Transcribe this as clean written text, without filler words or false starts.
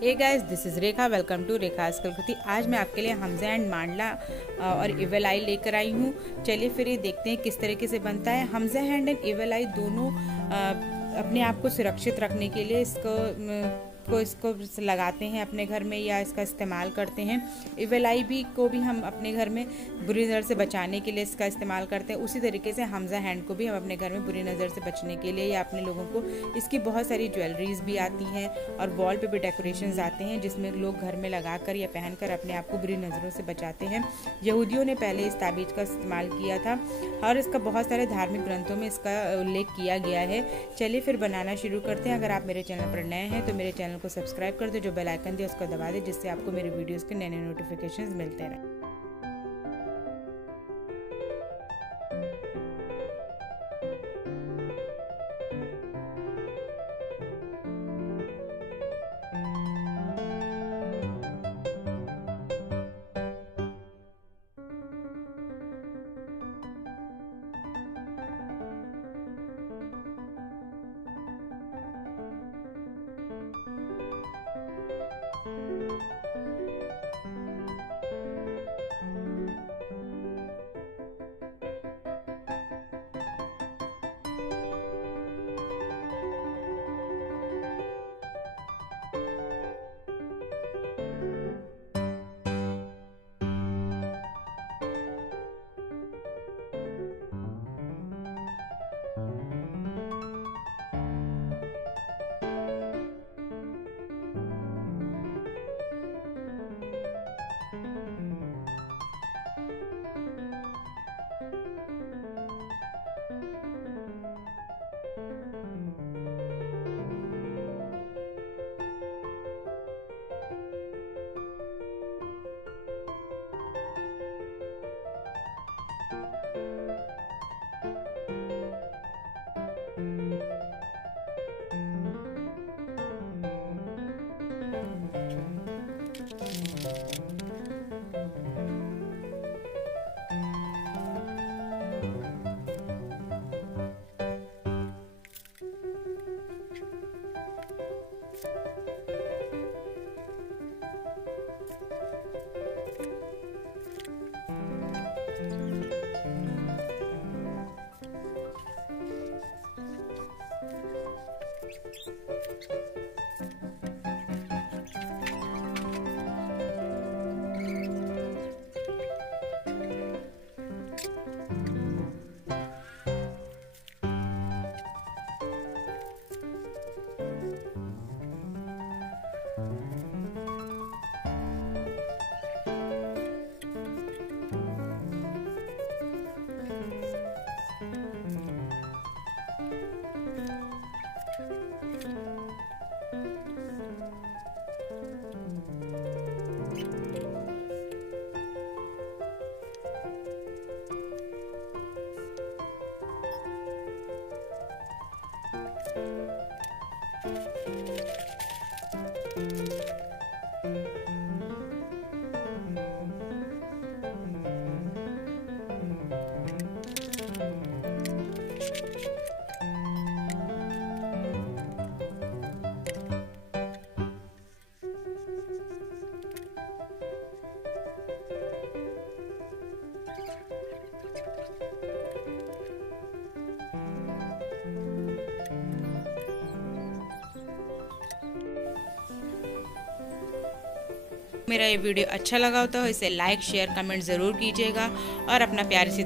Hey guys, this is Rekha. Welcome to Rekha स्कलकृति। आज मैं आपके लिए हमजा एंड मांडला और इवेलाई लेकर आई हूँ। चलिए फिर ये देखते हैं किस तरीके से बनता है। हमजा हैंड एंड इवेलाई दोनों अपने आप को सुरक्षित रखने के लिए इसको लगाते हैं अपने घर में या इसका इस्तेमाल करते हैं। इवेलाई भी को भी हम अपने घर में बुरी नज़र से बचाने के लिए इसका इस्तेमाल करते हैं। उसी तरीके से हमजा हैंड को भी हम अपने घर में बुरी नज़र से बचने के लिए या अपने लोगों को इसकी बहुत सारी ज्वेलरीज भी आती हैं और वॉल पे भी डेकोरेशंस आते हैं जिसमें लोग घर में लगाकर या पहनकर अपने आप को बुरी नज़रों से बचाते हैं। यहूदियों ने पहले इस ताबीज़ का इस्तेमाल किया था और इसका बहुत सारे धार्मिक ग्रंथों में इसका उल्लेख किया गया है। चलिए फिर बनाना शुरू करते हैं। अगर आप मेरे चैनल पर नए हैं तो मेरे चैनल को सब्सक्राइब कर दो, जो बेल आइकन दिया उसको दबा दे, जिससे आपको मेरे वीडियोस के नए नए नोटिफिकेशंस मिलते रहें। मेरा ये वीडियो अच्छा लगा हो तो इसे लाइक शेयर कमेंट ज़रूर कीजिएगा और अपना प्यार से